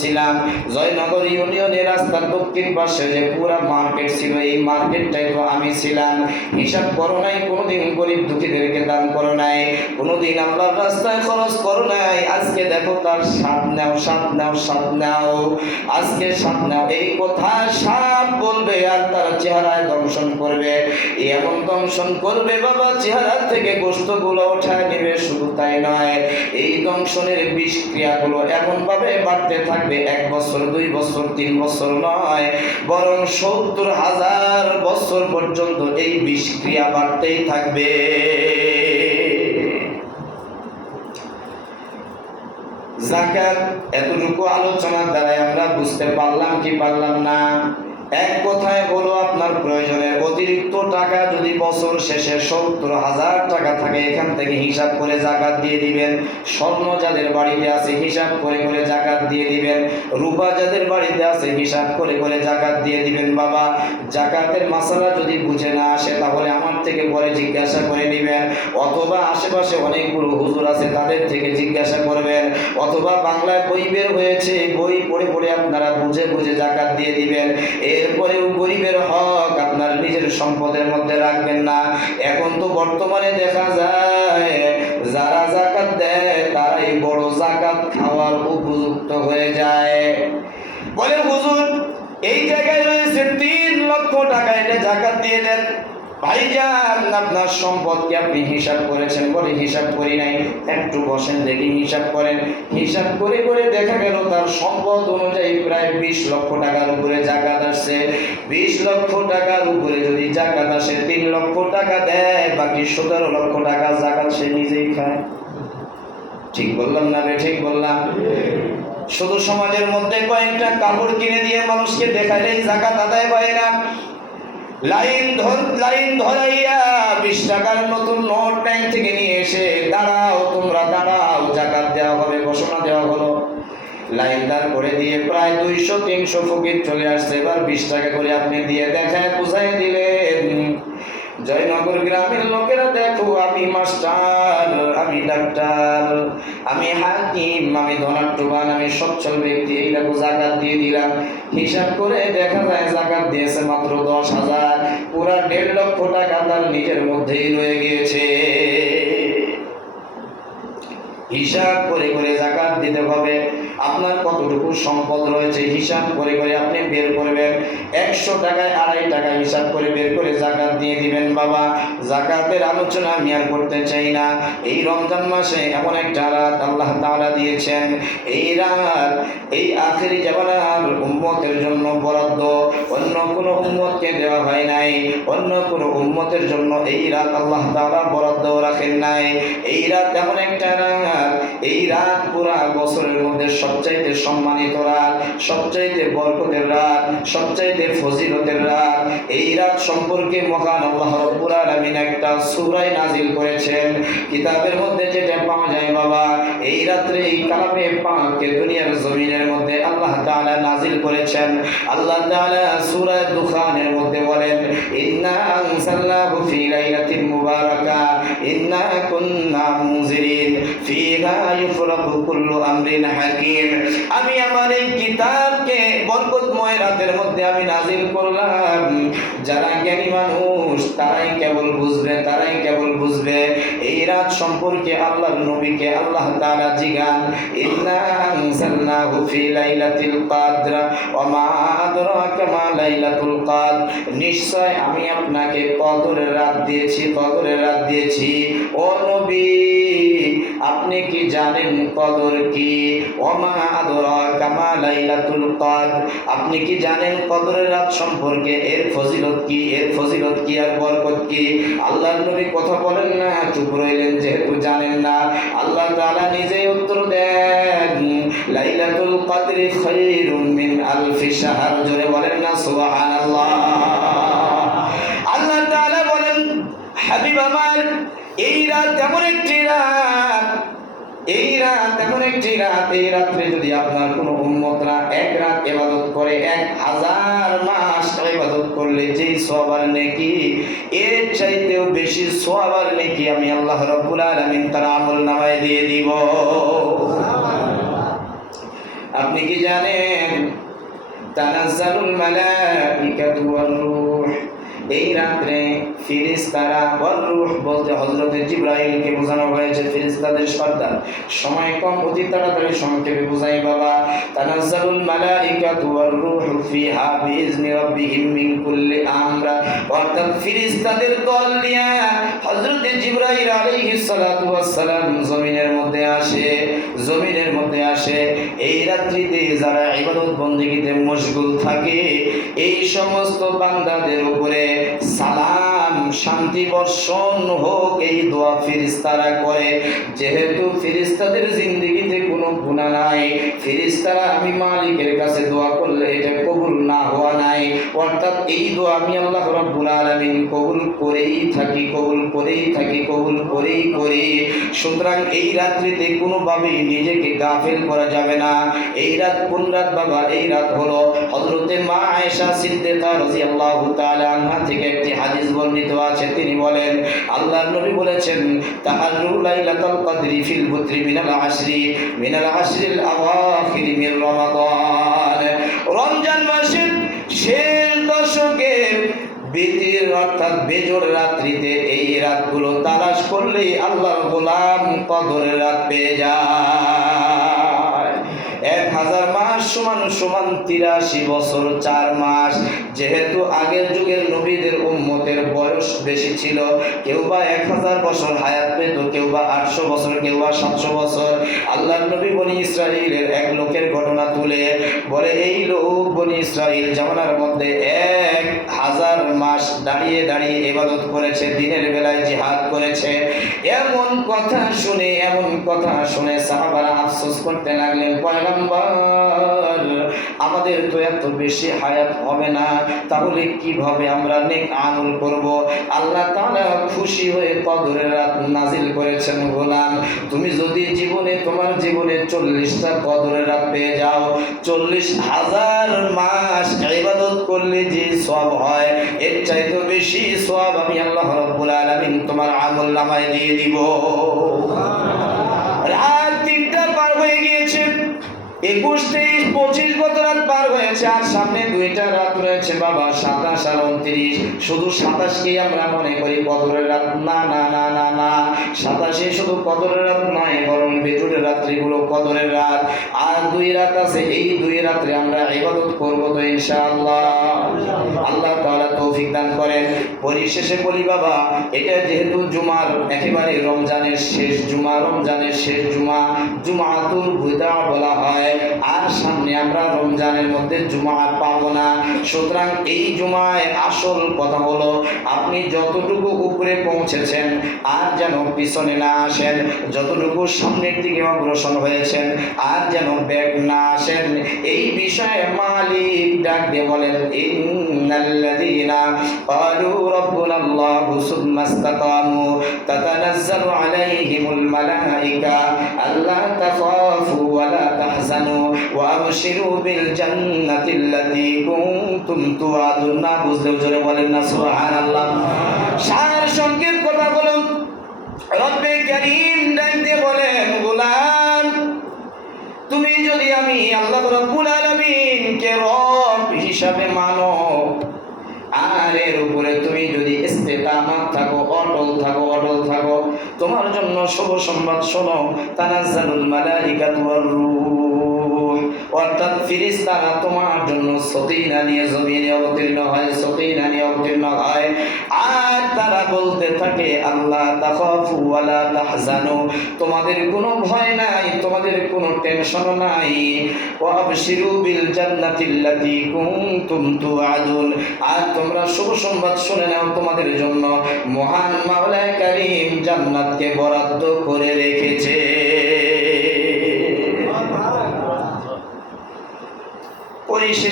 ছিলাম জয়নগর ইউনিয়নের রাস্তার দক্ষিণ পাশে যে পুরা মার্কেট ছিল, এই মার্কেটটাই তো আমি ছিলাম। হিসাব করো নাই, কোনোদিন গরিব দুঃখীদেরকে দান করো নাই, কোনোদিন আল্লাহর রাস্তায় খরচ করো নাই। আজকে দেখো তার স্বাদ নাও, স্বাদ নাও, স্বাদ নাও, আজকে স্বাদ নাও। এই কথা সাপ বলবে আর তার চেহারায় দংশন করবে, এমন দংশন করবে বাবা চেহারা থেকে গোশতগুলো উঠায় নেবে। শুধু তাই নয়, এই দংশনের বিষ ক্রিয়াগুলো এমন ভাবে বাড়তে থাকবে, 1 বছর 2 বছর 3 বছর নয়, বরং 70,000 বছর পর্যন্ত এই বিষ ক্রিয়া বাড়তেই থাকবে। যাকাত এতটুকু আলোচনার দ্বারাই আমরা বুঝতে পারলাম কি পারলাম না? এক কথায় হলো, আপনার প্রয়োজনের অতিরিক্ত টাকা যদি বছর শেষে 70,000 টাকা থাকে, এখান থেকে হিসাব করে যাকাত দিয়ে দিবেন। স্বর্ণ যাদের বাড়িতে আছে হিসাব করে করে যাকাত দিয়ে দিবেন। রূপা যাদের বাড়িতে আছে হিসাব করে করে যাকাত দিয়ে দিবেন। বাবা, যাকাতের মাসালা যদি বুঝে না আসে তাহলে আমার থেকে পরে জিজ্ঞাসা করে নেবেন, অথবা আশেপাশে অনেকগুলো হুজুর আছে তাদের থেকে জিজ্ঞাসা করবেন, অথবা বাংলায় বই বের হয়েছে, বই পড়ে পড়ে আপনারা বুঝে বুঝে যাকাত দিয়ে দিবেন। এরপরেও গরিবের হক আপনার নিজের সম্পদের মধ্যে রাখবেন না। এখন তো বর্তমানে দেখা যায় যারা যাকাত দেয় তারাই বড় যাকাত খাওয়ার উপযুক্ত হয়ে যায়। বলে হুজুর এই জায়গায় রয়েছে 3 লক্ষ টাকা, এটা যাকাত দিয়ে দেন। ভাইজান আপনার সম্পদ কি আপনি হিসাব করেছেন? বলে হিসাব করি নাই। একটু বসেন দেখি হিসাব করেন। হিসাব করে করে দেখা গেল তার সম্পদ অনুযায়ী প্রায় 20 লক্ষ টাকার উপরে যাকাত আসছে। 20 লক্ষ টাকার উপরে যদি যাকাত আসে, 3 লক্ষ টাকা দেয়, বাকি 17 লক্ষ টাকা যাকাত সে নিজেই খায়। ঠিক বললাম না রে? ঠিক বললাম? শুধু সমাজের মধ্যে কয়েকটা কাপড় কিনে দিয়ে মানুষকে দেখাইলেই যাকাত আদায় হয় না। লাইন ধরাইয়া 20 টাকার নতুন নোট ব্যাংক থেকে নিয়ে এসে দাঁড়াও, তোমরা দাঁড়াও, যাকাত দেওয়া হবে, ঘোষণা দেওয়া হলো। লাইন দাঁড় করে দিয়ে প্রায় 200-300 ফকির চলে আসছে। এবার 20 টাকা করে আপনি দিয়ে দেখায় বুঝাই দিলেন, জয়নগর গ্রামের লোকেরা দেখো, আমি মাস্টার, আমি ডাক্তার, আমি হাকিম, আমি ধনাঢ্যবান, আমি সচ্ছল ব্যক্তি, এই দেখো যাকাত দিয়ে দিলাম। হিসাব করে দেখা যায় যাকাত দিয়েছে মাত্র 10,000, পুরা 1.5 লক্ষ টাকা তার নিজের মধ্যেই রয়ে গিয়েছে। হিসাব করে করে যাকাত দিতে হবে। আপনার কতটুকু সম্পদ রয়েছে হিসাব করে করে আপনি বের করবেন। 100 টাকায় 2.5 টাকা হিসাব করে বের করে যাকাত দিয়ে দিবেন। বাবা, যাকাতের আলোচনা আমি আর করতে চাই না। এই রমজান মাসে এমন একটা রাত আল্লাহ তাআলা দিয়েছেন, এই রাত এই আখেরি জামানার উম্মতের জন্য বরাদ্দ, অন্য কোনো উম্মতকে দেওয়া হয় নাই, অন্য কোনো উম্মতের জন্য এই রাত আল্লাহ তাআলা বরাদ্দ রাখেন নাই। এই রাত এমন একটা রাত, এই রাত পুরা বছরের মধ্যে সবচাইতে সম্মানিত রাত, সবচাইতে বরকতের রাত, সবচাইতে ফজিলতের রাত। এই রাত সম্পর্কে মহান আল্লাহ রাব্বুল আলামিন একটা সূরা নাজিল করেছেন। কিতাবের মধ্যে যেটা পাওয়া যায় বাবা, এই রাত্রে এই কালামে পাককে দুনিয়ার জমিনের মধ্যে আল্লাহ তাআলা নাজিল করেছেন। আল্লাহ তাআলা সূরা দুখানের মধ্যে বলেন, ইন্না আনসালনাহু ফি লাইলাতিন মুবারাকা ইন্না কুন্না মুনজিরিন ফিহা ইউফরাকু কুল্লু আমরিন হাকিম। আমি আমার এই কিতাবকে বরকতময় রাতের মধ্যে আমি নাজিল করলাম। যারা জ্ঞানী মানুষ তারাই কেবল বুঝবে, তারাই কেবল বুঝবে। এই রাত সম্পর্কে আল্লাহর নবীকে আল্লাহ তাআলা জিজ্ঞান, ইন্না আনসালনাহু ফি লাইলাতিল কদর ওয়া মা আদরাকা মা লাইলাতুল কদর। নিশ্চয় আমি আপনাকে কদরের রাত দিয়েছি, কদরের রাত দিয়েছি। ও নবী, আপনি কি জানেন কদর কি? ওয়া মা আদরাকা মা লাইলাতুল কদর। আপনি কি জানেন কদরের রাত সম্পর্কে? এর ফজিলত কি, এর ফজিলত কি আর বরকত কি? আল্লাহর নবী কথা বলেন না, চুপ রইলেন যেহেতু জানেন না। আল্লাহ তাআলা নিজেই উত্তর দেন, লাইলাতুল কদরি খায়রুম মিন আলফি শাহর। জোরে বলেন না সুবহানাল্লাহ। আল্লাহ তাআলা বলেন, হাবিব আমার, এই রাত এমন একটি রাত, এই রাত এমন একটি রাত, এই রাত্রে যদি আপনার কোনো উম্মতরা 1 রাত ইবাদত করে, 1000 মাস ইবাদত করলে যেই সওয়াব আর নেকি, এর চাইতেও বেশি সওয়াব আর নেকি আমি আল্লাহ রাব্বুল আলামিন তার আমলনামায় দিয়ে দিব। আপনি কি জানেন তানাজ্জালুল মালাইকাতু ওয়ার রূহ, এই রাত্রে ফেরেশতারা ওয়ার রূহ বলতে হযরত জিবরাইলকে বোঝানো হয়েছে, ফেরেশতাদের সর্দার। সময় কম, অতি তাড়াতাড়ি সংক্ষেপে বোঝাই বাবা। তানাজ্জালুল মালাইকাতু ওয়ার রূহ ফিহা বিইজনি রাব্বিহিম মিন কুল্লি আমর, অর্থাৎ ফেরেশতাদের দল নিয়ে হযরত জিবরাইল আলাইহিস সালাতু ওয়াস সালাম জমিনের মধ্যে আসে। এই রাত্রিতে যারা ইবাদত বন্দেগীতে মশগুল থাকে, এই সমস্ত বান্দাদের উপরে সালাম শান্তি বর্ষণ হোক, এই দোয়া ফেরেশতারা করে। যেহেতু ফেরেশতাদের জিন্দেগিতে কোনো গুনাহ নাই, ফেরেশতারা আমি মালিকের কাছে দোয়া করলে এটা কবুল না হওয়া নাই, অর্থাৎ এই দোয়া আমি আল্লাহ রাব্বুল আলামিন কবুল করেই থাকি। সুতরাং এই রাত্রিতে কোনোভাবেই নিজেকে গাফেল করা যাবে না। এই রাত কোন রাত বাবা? এই রাত হলো হযরতে মা আয়েশা সিদ্দিকা রাদিয়াল্লাহু তাআলা আনহা থেকে একটি হাদিস বর্ণিত আছে। তিনি বলেন, আল্লাহর নবী বলেছেন, তাহাররু লাইলাতুল কদরি ফিল বুত্রি মিনাল আশরিল আওয়াখির মিন রমাদান, রমজান মাসের শেষ দশকের বিতির অর্থাৎ বেজোর রাত্রিতে এই রাতগুলো তালাশ করলেই আল্লাহর গোলাম কদরের রাত পেয়ে যায়। 1000 মাস সমান 83 বছর 4 মাস। যেহেতু আগের যুগের নবীদের উম্মতের বয়স বেশি ছিল, কেউ বা 1000 বছর হায়াত পেত, কেউ বা 800 বছর, কেউ বা 700 বছর। আল্লাহর নবী বনি ইসরাইলের এক লোকের ঘটনা তুলে বলে, এই লোক বনি ইসরাইল জামানার মধ্যে 1000 মাস দাঁড়িয়ে ইবাদত করেছে, দিনের বেলায় জিহাদ করেছে। এমন কথা শুনে সাহাবারা আফসোস করতে লাগলেন, পয়গম্বর আমাদের তো এত বেশি হায়াত হবে না, তাহলে কিভাবে আমরা নেক আমল করব? আল্লাহ তাআলা খুশি হয়ে কদরের রাত নাজিল করেছেন, গোলাম তুমি যদি তোমার জীবনে 40টা কদরের রাত পেয়ে যাও, 40,000 মাস ইবাদত করলে যে সওয়াব হয়, এর চাইতে বেশি সওয়াব আমি আল্লাহ রাব্বুল আলামিন তোমার আমলনামায় দিয়ে দিব। রাত 3টা পার হয়ে গিয়েছে, 21, 23, 25 কত রাত পার হয়েছে, আর সামনে 2টা রাত রয়েছে বাবা, 27 আর 29। শুধু 27কেই আমরা মনে করি কদরের রাত। না, 27 শুধু কদরের রাত নয়, বরং বেজুরের রাত্রিগুলো কদরের রাত। আর 2 রাত আছে, এই 2 রাত্রে আমরা ইবাদত করব তো ইনশাআল্লাহ। আল্লাহ তাআলা তৌফিক দান করেন। পরিশেষে বলি বাবা, এটা যেহেতু জুমার একেবারে রমজানের শেষ জুমা, জুমাতুল বিদা বলা হয়, আর সামনে আমরা রমজানের মধ্যে জুমা পাবো না। সুতরাং এই জুমায় আসল কথা হলো, আপনি যতটুকু উপরে পৌঁছেছেন আর যেন পিছনে না আসেন, যতটুকু সামনের দিকে অগ্রসর হয়েছেন আর যেন ব্যাক না আসেন। এই বিষয়ে মালিক ডাক দিয়ে বলেন, ইন্নাল্লাযীনা ক্বালু রাব্বুনাল্লাহু সুম্মা ইসতাকামু তাতানাজ্জালু আলাইহিমুল মালায়েকা আল্লা তাখাফু ওয়া লা তাহজানু ওয়া আবশিরু বিল জান্নাতিল্লাতী কুনতুম তুআদুন। না বুঝলেও জোরে বলেন না সুবহানাল্লাহ। সার সংক্ষেপ কথা বলুন, রব্বে কারীম ডাক দিয়ে বলেন, গোলাম তুমি যদি আমি আল্লাহ রাব্বুল আলামিনকে রব হিসাবে মানো, আর এর উপরে তুমি যদি ইস্তেকামাত থাকো, অটল থাকো, তোমার জন্য শুভ সংবাদ শোনো, তানাজ্জালুল মালাইকাতু ওয়ার রূহ, অর্থাৎ ফেরেশতারা তোমার জন্য সকিনা নিয়ে জমিনে অবতীর্ণ হয়, আর তারা বলতে থাকে, আল্লাহ তাখাফু ওয়া লা তাহজানু, তোমাদের কোনো ভয় নাই, তোমাদের কোনো টেনশন নাই, ওয়া আবশিরু বিল জান্নাতিল্লাতী কুনতুম তুআদুন, আর তোমরা শুভ সংবাদ শুনে নাও, তোমাদের জন্য মহান মাওলা কারীম জান্নাতকে বরাদ্দ করে রেখেছে। পরিশেষে